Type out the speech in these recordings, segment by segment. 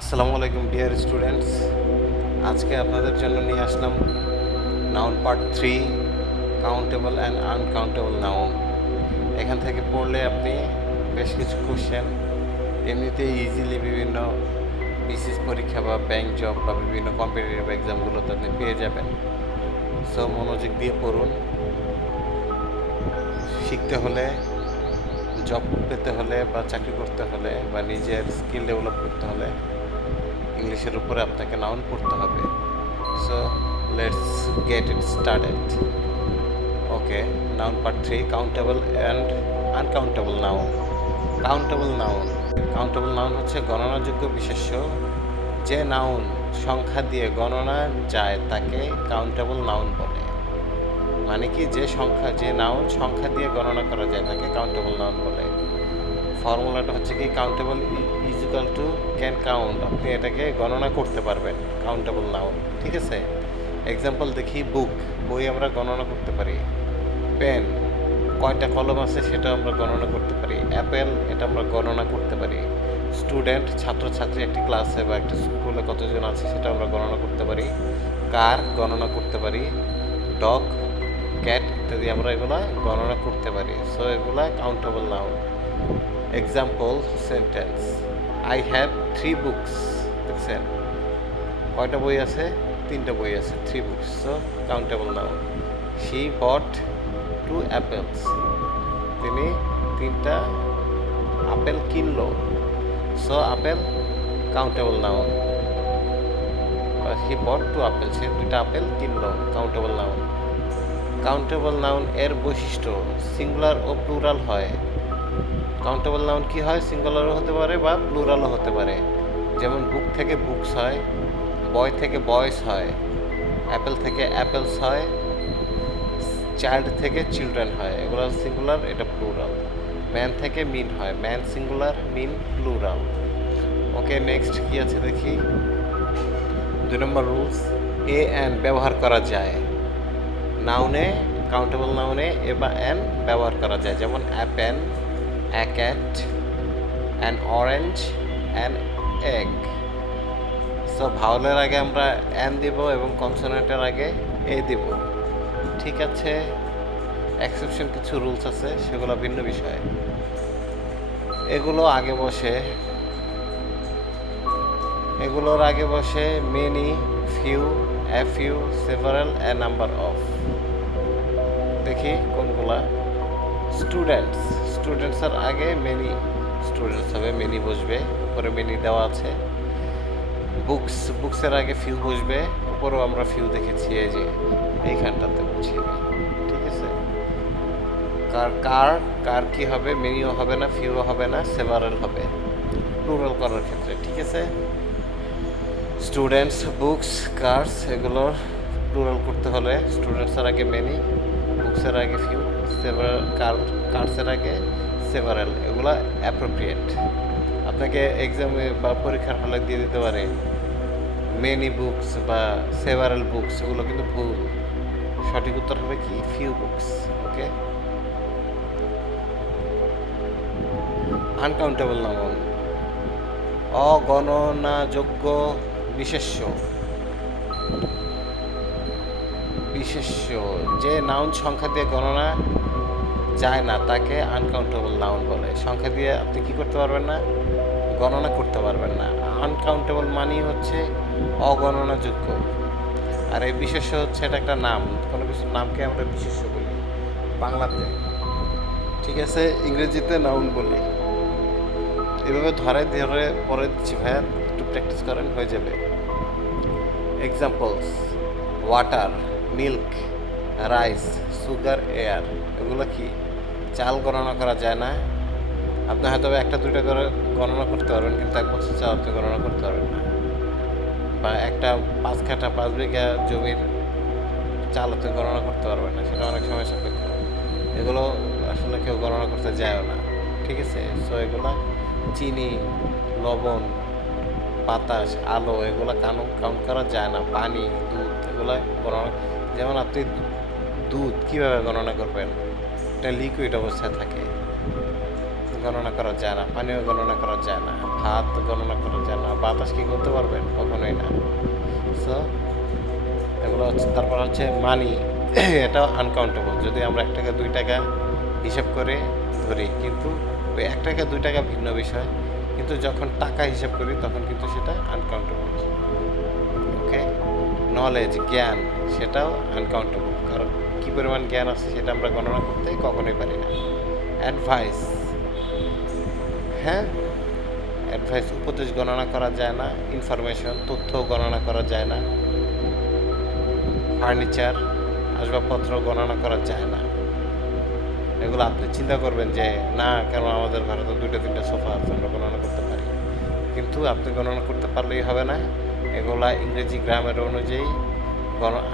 আসসালামু আলাইকুম dear students. আজকে আপনাদের জন্য নিয়ে আসলাম noun part 3, countable and uncountable noun. এখান থেকে পড়লে আপনি বেশ কিছু কোশ্চেন এমনিতেই ইজিলি বিভিন্ন বিসিএস পরীক্ষা বা ব্যাংক জব বা বিভিন্ন কম্পিটিটিভ এক্সামগুলোতে আপনি পেয়ে যাবেন। সো মনোযোগ দিয়ে পড়ুন। শিখতে হলে, জব পেতে হলে বা চাকরি করতে হলে বা নিজের স্কিল ডেভেলপ করতে হলে ইংলিশের উপরে আপনাকে নাউন পড়তে হবে। So let's get it started. Okay, noun part 3, countable and uncountable noun. Countable noun, countable noun হচ্ছে গণনাযোগ্য বিশেষ্য। যে নাউন সংখ্যা দিয়ে গণনা যায় তাকে কাউন্টেবল নাউন বলে। মানে কি, যে নাউন সংখ্যা দিয়ে গণনা করা যায় তাকে কাউন্টেবল নাউন বলে। ফর্মুলাটা হচ্ছে কি, countable is equal to can count. আপনি এটাকে গণনা করতে পারবেন, কাউন্টেবল নাউন। ঠিক আছে, এক্সাম্পল দেখি। বুক, বই আমরা গণনা করতে পারি। পেন, কয়টা কলম আছে সেটা আমরা গণনা করতে পারি। অ্যাপেল, এটা আমরা গণনা করতে পারি। স্টুডেন্ট, ছাত্রছাত্রী একটি ক্লাসে বা একটা স্কুলে কতজন আছে সেটা আমরা গণনা করতে পারি। কার গণনা করতে পারি। ডগ, ক্যাট ইত্যাদি আমরা এগুলা গণনা করতে পারি। সো এগুলা countable noun. Example sentence, I have 3 books. দেখছেন কয়টা বই আছে? 3টা বই আছে, 3 books. So countable noun. She bought 2 apples. তিনি 3টা আপেল কিনলো। So apple countable noun. He bought 2 apple, সে 2টা আপেল কিনলো, কাউন্টেবল নাউন। কাউন্টেবল নাউন এর বৈশিষ্ট্য সিঙ্গুলার ও প্লুরাল হয়। কাউন্টেবল নাউন কি হয়? সিঙ্গুলারও হতে পারে বা প্লুরালও হতে পারে। যেমন বুক থেকে বুকস হয়, বয় থেকে বয়স হয়, অ্যাপেল থেকে অ্যাপেলস হয়, চাইল্ড থেকে চিলড্রেন হয়। এগুলো সিঙ্গুলার, এটা প্লুরাল। ম্যান থেকে মিন হয়, ম্যান সিঙ্গুলার, মিন প্লুরাল। ওকে, নেক্সট কি আছে দেখি। 2 নম্বর রুলস, এ অ্যান ব্যবহার করা যায়। নাউনে, কাউন্টেবল নাউনে এ বা অ্যান ব্যবহার করা যায়। যেমন a pen, a cat, an orange, an egg. So ভাওয়ালের আগে আমরা অ্যান দিব এবং কনসোনেন্টের আগে এ দিব। ঠিক আছে, এক্সেপশন কিছু রুলস আছে, সেগুলো ভিন্ন বিষয়। এগুলোর আগে বসে many, few, a few, several, A number of. দেখি কোনগুলা। স্টুডেন্টসের আগে মেনি, স্টুডেন্টস হবে, মেনি বসবে, উপরে মেনি দেওয়া আছে। বুকসের আগে ফিউ বসবে, উপরেও আমরা ফিউ দেখেছি, এই যে এইখানটাতে বসিয়ে। ঠিক আছে, কার কি হবে? মেনিও হবে না, ফিউও হবে না, সেভারাল হবে প্লুরাল করার ক্ষেত্রে। ঠিক আছে, স্টুডেন্টস, বুকস, কার্স এগুলোর প্লুরাল করতে হলে স্টুডেন্টসের আগে মেনি, বুকসের আগে ফিউ, সেভারাল, কার্সের আগে সেভারাল। এগুলো অ্যাপ্রোপ্রিয়েট। আপনাকে এক্সামে বা পরীক্ষার হলে দিয়ে দিতে পারে মেনি বুকস বা সেভারাল বুকস, এগুলো কিন্তু ভুল। সঠিক উত্তর হবে কি? Few books. Okay, uncountable noun, অগণনাযোগ্য বিশেষ্য। যে নাউন সংখ্যা দিয়ে গণনা যায় না তাকে আনকাউন্টেবল নাউন বলে। সংখ্যা দিয়ে আপনি কি করতে পারবেন না? গণনা করতে পারবেন না। আনকাউন্টেবল মানেই হচ্ছে অগণনাযোগ্য। আর এই বিশেষ্য হচ্ছে, এটা একটা নাম, কোনো কিছুর নামকে আমরা বিশেষ্য বলি বাংলাতে। ঠিক আছে, ইংরেজিতে নাউন বলি। এভাবে ধরে পরে দিচ্ছি ভাইয়া, একটু প্র্যাকটিস করেন, হয়ে যাবে। Examples, water, milk, rice, sugar, air. এগুলো কি? চাল গণনা করা যায় না। আপনি হয়তো একটা দুইটা করে গণনা করতে পারবেন, কিন্তু 1 বছর চাল আপনি গণনা করতে পারবেন না। বা একটা 5 বিঘা জমির চাল আপনি গণনা করতে পারবেন না, সেটা অনেক সময় সাপেক্ষ। এগুলো আসলে কেউ গণনা করতে যায়ও না। ঠিক আছে, সো এগুলা চিনি, লবণ, বাতাস, আলো, এগুলো কাউন্ট করা যায় না। পানি, দুধ, এগুলো গণনা। যেমন আপনি দুধ কীভাবে গণনা করবেন? এটা লিকুইড অবস্থায় থাকে, গণনা করা যায় না, পানিও গণনা করা যায় না, ভাত গণনা করা যায় না, বাতাস কি করতে পারবেন? কখনোই না। সো এগুলো হচ্ছে, তারপর হচ্ছে মানি, এটা আনকাউন্টেবল। যদি আমরা 1 টাকা 2 টাকা হিসাব করে ধরি, কিন্তু ওই 1 টাকা 2 টাকা ভিন্ন বিষয়, কিন্তু যখন টাকা হিসাব করি তখন কিন্তু সেটা আনকাউন্টেবল। ওকে, নলেজ, জ্ঞান, সেটাও আনকাউন্টেবল, কারণ কী পরিমাণ জ্ঞান আছে সেটা আমরা গণনা করতে কখনোই পারি না। অ্যাডভাইস, হ্যাঁ, অ্যাডভাইস, উপদেশ গণনা করা যায় না। ইনফরমেশন, তথ্য গণনা করা যায় না। ফার্নিচার, আসবাবপত্র গণনা করা যায় না। এগুলো আপনি চিন্তা করবেন যে না, কারণ আমাদের ঘরে তো 2-3টা সোফা আছে, আমরা গণনা করতে পারি, কিন্তু আপনি গণনা করতে পারলেই হবে না। এগুলা ইংরেজি গ্রামের অনুযায়ী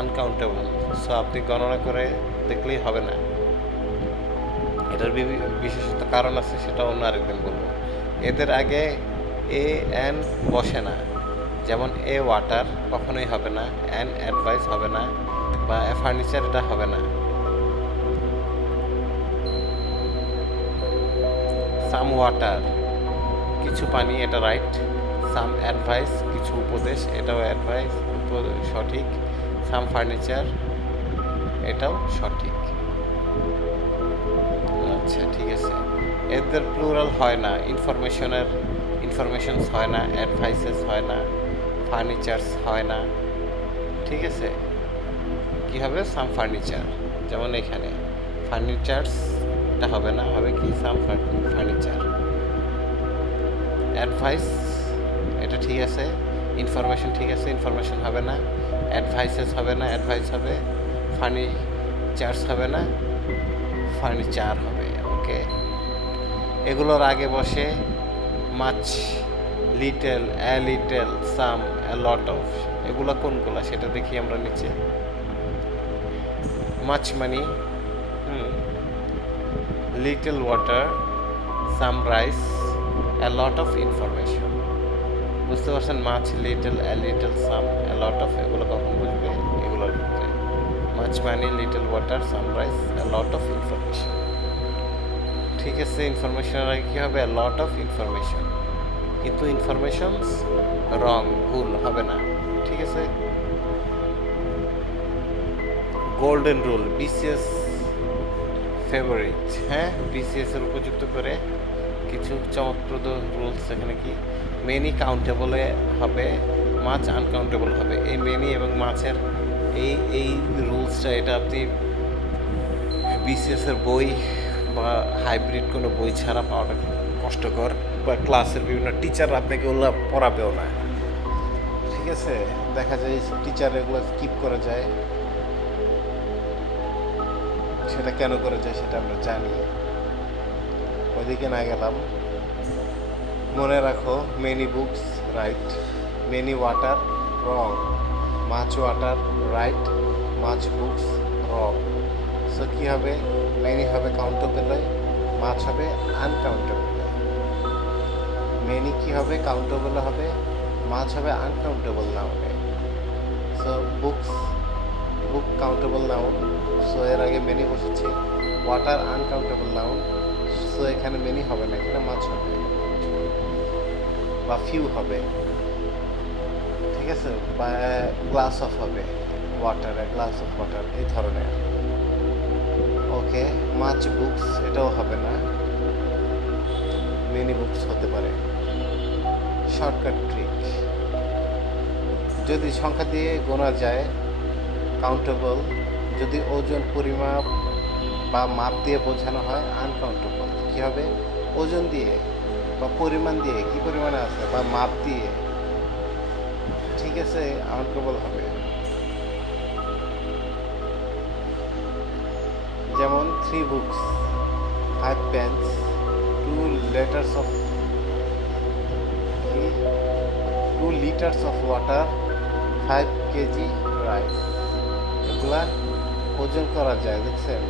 আনকাউন্টেবল। সো আপনি গণনা করে দেখলেই হবে না। এটার বিশেষত কারণ আছে, সেটা অন্য আরেকদিন বলবো। এদের আগে এ এন বসে না, যেমন এ ওয়াটার কখনোই হবে না, এন অ্যাডভাইস হবে না, বা ফার্নিচার এটা হবে না। সাম ওয়াটার, কিছু পানি, এটা রাইট। সাম অ্যাডভাইস, কিছু উপদেশ, এটাও অ্যাডভাইস, সঠিক। সাম ফার্নিচার, এটাও সঠিক। আচ্ছা, ঠিক আছে। এদের প্লুরাল হয় না, ইনফরমেশনস হয় না, অ্যাডভাইসেস হয় না, ফার্নিচার্স হয় না। ঠিক আছে, কি হবে? সাম ফার্নিচার। যেমন এখানে ফার্নিচার্স, এটা হবে না, হবে কি? সাম ফার্নিচার। অ্যাডভাইস, এটা ঠিক আছে। ইনফরমেশন, ঠিক আছে, ইনফরমেশন হবে না। অ্যাডভাইসেস হবে না, অ্যাডভাইস হবে। ফার্নিচার্স হবে না, ফার্নিচার হবে। ওকে, এগুলোর আগে বসে much, little, a little, some, a lot of. এগুলো কোনগুলা সেটা দেখি আমরা নিচে। Much money, little water, some rice, a lot of information. বুঝতে পারছেন? Much, little, a little, some, a lot of, এগুলো কখন বুঝবে? এগুলোর ক্ষেত্রে much money, little water, some rice, a lot of information. ঠিক আছে, ইনফরমেশনের আগে কী হবে? Lot of information. কিন্তু ইনফরমেশনস রং, ভুল হবে না। ঠিক আছে, গোল্ডেন রুল, বিসিএস ফেভারিট। হ্যাঁ, বিসিএস এর উপযুক্ত করে কিছু চমকপ্রদ রুলস এখানে। কি? মেনি কাউন্টেবলে হবে, মাছ আনকাউন্টেবল হবে। এই মেনি এবং মাছের এই রুলসটা, এটা আপনি বিসিএস এর বই বা হাইব্রিড কোনো বই ছাড়া পাওয়াটা কষ্টকর, বা ক্লাসের বিভিন্ন টিচার আপনাকে ওগুলো পড়াবেও না। ঠিক আছে, দেখা যায় টিচার এগুলো স্কিপ করে যায়। সেটা কেন করে যায় সেটা আমরা জানি, ওইদিকে না গেলাম। মনে রাখো, many books right, many water wrong, much water right, much books wrong. So কী হবে? মেনি হবে কাউন্টেবল, মাছ হবে আনকাউন্টেবল। মেনি কী হবে? কাউন্টেবল হবে, মাছ হবে আনকাউন্টেবল নাউনে। সো বুক কাউন্টেবল নাউন, সো এর আগে মেনি বসেছে। ওয়াটার আনকাউন্টেবল নাউন, সো এখানে মেনি হবে না, এখানে মাছ হবে বা ফিউ হবে। ঠিক আছে, বা গ্লাস অফ হবে, ওয়াটার, গ্লাস অফ ওয়াটার, এই ধরনের। ওকে, মাছ বুকস, এটাও হবে না, মেনি বুকস হতে পারে। শর্টকাট ট্রিক, যদি সংখ্যা দিয়ে গোনা যায় কাউন্টেবল, যদি ওজন, পরিমাপ বা মাপ দিয়ে বোঝানো হয় আনকাউন্টেবল। কী হবে? ওজন দিয়ে বা পরিমাণ দিয়ে, কী পরিমাণে আছে, বা মাপ দিয়ে, ঠিক আছে, আনকাউন্টেবল হবে। যেমন 3 books, 5 pens, 2 litres of water, 5 kg rice. এগুলা ওজন করা যায়, দেখছেন?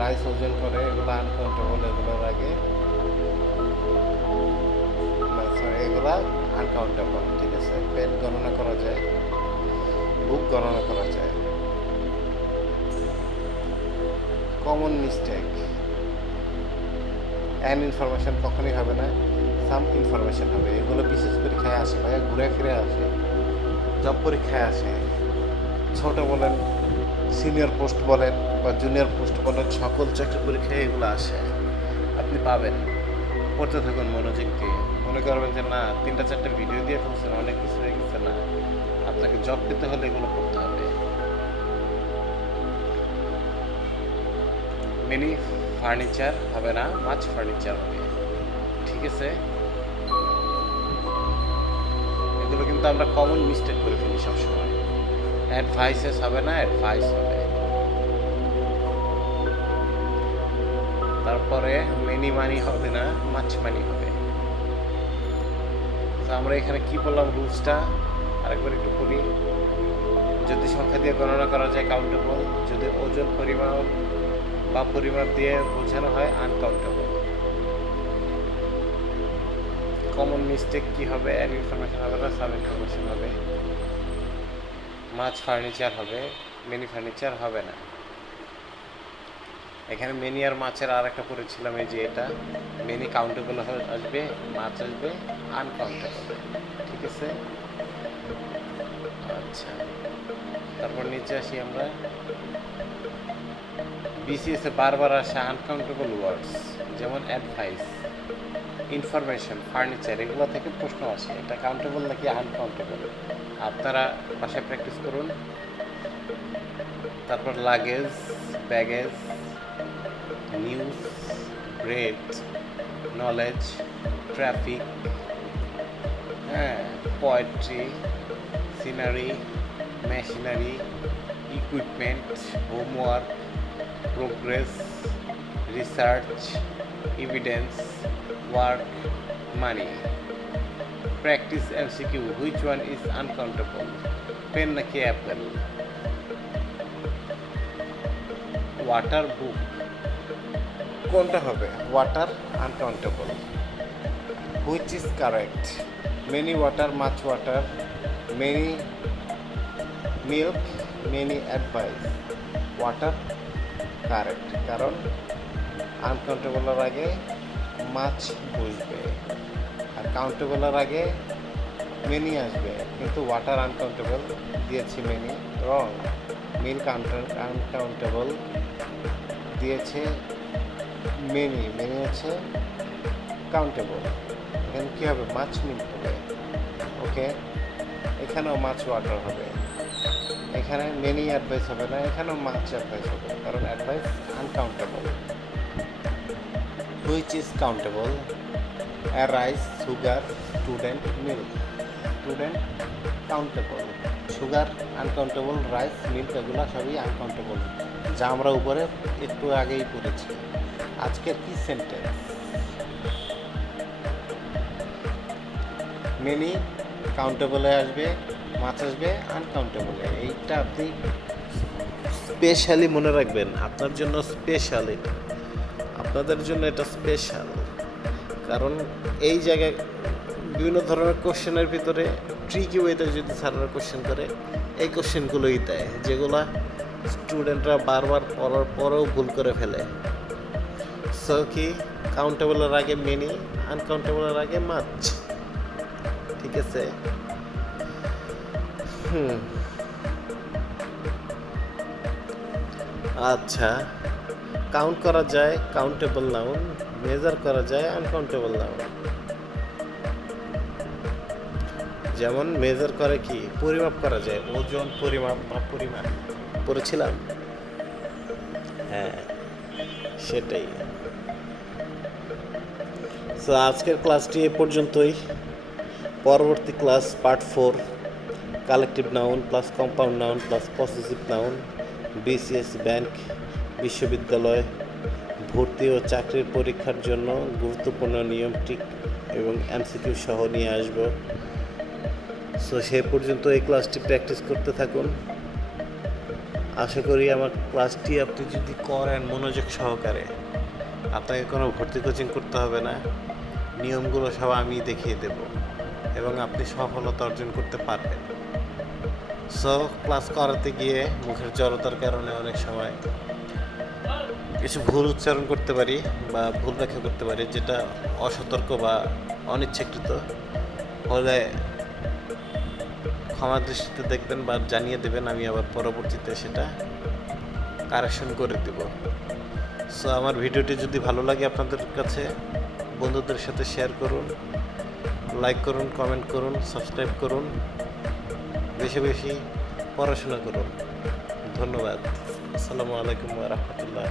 রাইস ওজন করে, এগুলো আনকাউন্টেবল। এগুলোর আগে এগুলা আনকাউন্টেবল। ঠিক আছে, পেন গণনা করা যায়, বুক গণনা করা যায়। কমন মিস্টেক, অ্যান ইনফরমেশন কখনোই হবে না, সাম ইনফরমেশন হবে। এগুলো বিশেষ পরীক্ষায় আসে, ভাইয়া ঘুরে ফিরে আসে, জব পরীক্ষায় আসে। ছোট বলেন, সিনিয়র পোস্ট বলেন বা জুনিয়র পোস্ট বলেন, সকল চাকরি পরীক্ষায় এগুলো আসে, আপনি পাবেন। পড়তে থাকুন মনোযোগ দিয়ে। মনে করবেন যে না 3-4টা ভিডিও দিয়ে ফেলছেন, অনেক কিছু হয়ে গেছে, না, আপনাকে জব পেতে হলে এগুলো পড়তে হবে। মিনি ফার্নিচার হবে না, মাছ ফার্নিচার হবে, ঠিক আছে? এগুলো কিন্তু আমরা কমন মিস্টেক করে ফেলি সবসময়। অ্যাডভাইসেস হবে না, অ্যাডভাইস হবে। তারপরে মেনি মানি হবে না, মাছ মানি হবে। তো আমরা এখানে কি বললাম রুলসটা আরেকবার একটু পড়ি। যদি সংখ্যা দিয়ে গণনা করা যায় কাউন্টেবল, যদি ওজন পরিমাপ বা পরিমাপ দিয়ে বোঝানো হয় আনকাউন্টেবল। কমন মিস্টেক কি হবে? অ্যাড ইনফরমেশন হবে না, সাব ইনফরমেশন হবে। মাছ ফার্নিচার হবে, মেনি ফার্নিচার হবে না। এখানে মেনি আর মাছের আর একটা পড়েছিলাম, এই যে এটা মেনি কাউন্টেবল আসবে, মাছ আসবে আনকাউন্টেবল, ঠিক আছে? আচ্ছা, তারপর নিচে আসি আমরা। বিসিএস এ বারবার আসে আনকাউন্টেবল ওয়ার্ডস, যেমন অ্যাডভাইস, ইনফরমেশন, ফার্নিচার, এগুলো থেকে প্রশ্ন আসে। এটা কাউন্টেবল নাকি আনকাউন্টেবল? আপনারা বাসায় প্র্যাকটিস করুন। তারপর luggage, baggage, news, bread, knowledge, traffic, হ্যাঁ, poetry, scenery, machinery, equipment, homework, progress, research, evidence, work, money. Practice MCQ, which one is uncountable? Pen নাকি অ্যাপেল? ওয়াটার বুক, কোনটা হবে? Water uncountable. Which is correct? Many water, much water, many milk, many advice. Water correct, কারণ আনকাউন্টেবলের আগে মাছ বসবে আর কাউন্টেবলের আগে many আসবে, কিন্তু ওয়াটার আনকাউন্টেবল দিয়েছি, মেনি রং। মিল্ক আনকাউন্টেবল দিয়েছে মেনি, মেনি হচ্ছে কাউন্টেবল। এখানে কী হবে? মাছ মিল্ক হবে, ওকে। এখানেও মাছ ওয়াটার হবে, এখানে মেনি অ্যাডভাইস হবে না, এখানেও মাছ অ্যাডভাইস হবে, কারণ advice uncountable. Which is countable? Rice, sugar, student, milk. Student countable, sugar uncountable, rice, milk এগুলো সবই আনকাউন্টেবল, যা আমরা উপরে একটু আগেই পড়েছি। আজকের কি সেন্টেন্স? মেনি কাউন্টেবলে আসবে, মাছ আসবে আনকাউন্টেবলে। এইটা আপনি স্পেশালি মনে রাখবেন, আপনার জন্য স্পেশাল, এটা আপনাদের জন্য এটা স্পেশাল। কারণ এই জায়গায় বিভিন্ন ধরনের কোশ্চেনের ভিতরে ট্রিকি ওয়েতে যদি স্যাররা কোশ্চেন করে, এই কোশ্চেনগুলোই দেয়, যেগুলা স্টুডেন্টরা বারবার পড়ার পরেও ভুল করে ফেলে। সো কি কাউন্টেবলের আগে মেনি, আনকাউন্টেবলের আগে মাছ, ঠিক আছে? আচ্ছা, কাউন্ট করা যায় কাউন্টেবল নাউন, মেজার করা যায় আনকাউন্টেবল নাউন। যেমন মেজার করে কি? পরিমাপ করা যায়, ওজন, পরিমাপ বা পরিমাপ পড়েছিলাম, হ্যাঁ সেটাই। সো আজকের ক্লাসটি এ পর্যন্তই। পরবর্তী class part 4, collective noun plus compound noun plus possessive noun, BCS bank বিশ্ববিদ্যালয় ভর্তি ও চাকরির পরীক্ষার জন্য গুরুত্বপূর্ণ নিয়ম, ট্রিক এবং এমসিকিউ সহ নিয়ে আসব। সো সে পর্যন্ত এই ক্লাসটি প্র্যাকটিস করতে থাকুন। আশা করি আমার ক্লাসটি আপনি যদি করেন মনোযোগ সহকারে, আপনাকে কোনো ভর্তি কোচিং করতে হবে না, নিয়মগুলো সব আমি দেখিয়ে দেব এবং আপনি সফলতা অর্জন করতে পারবেন। সো ক্লাস করাতে গিয়ে মুখের জড়তার কারণে অনেক সময় কিছু ভুল উচ্চারণ করতে পারি বা ভুল ব্যাখ্যা করতে পারি, যেটা অসতর্ক বা অনিচ্ছাকৃত হলে ক্ষমা দৃষ্টিতে দেখবেন বা জানিয়ে দেবেন, আমি আবার পরবর্তীতে সেটা কারেকশন করে দেব। সো আমার ভিডিওটি যদি ভালো লাগে আপনাদের কাছে, বন্ধুদের সাথে শেয়ার করুন, লাইক করুন, কমেন্ট করুন, সাবস্ক্রাইব করুন, বেশি বেশি পড়াশোনা করুন। ধন্যবাদ। আসসালামু আলাইকুম ওয়া রাহমাতুল্লাহ।